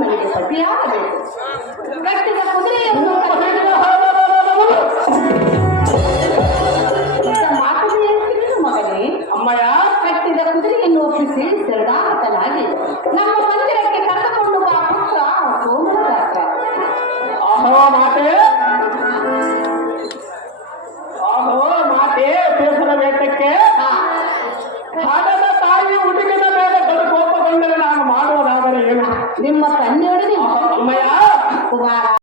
ನನಗೆ ಪತಿಯಾಗಬೇಕು. ಕಟ್ಟಿದ ಕುದುರೆಯನ್ನು ಮಾತು ಹೇಳ್ತೀನಿ ಮಗನೇ. ಅಮ್ಮಯ್ಯ, ಕಟ್ಟಿದ ಕುದುರೆಯನ್ನು ಒಪ್ಪಿಸಿ ಸೆಳೆದಾಟನಾಗಿ ನಮ್ಮ ಮಂದಿರಕ್ಕೆ ಕರೆದುಕೊಂಡು ಬಾ ಪುತ್ರ ಸೋಮನದಾಸ. ಆಹೋ ಮಾತೆ, ಆಹೋ ಮಾತೆ, ಬೇಸರ ವೇಟಕ್ಕೆ ಹಣದ ತಾಯಿ ಹುಡುಗಿನ ಮೇಲೆ ಕೋಪಗೊಂಡರೆ ನಾನು ಮಾಡುವುದಾದರೆ ಏನು? ನಿಮ್ಮ ಕಣ್ಣೊಡನೆ ಅಮ್ಮಯ್ಯ ಕುಮಾರ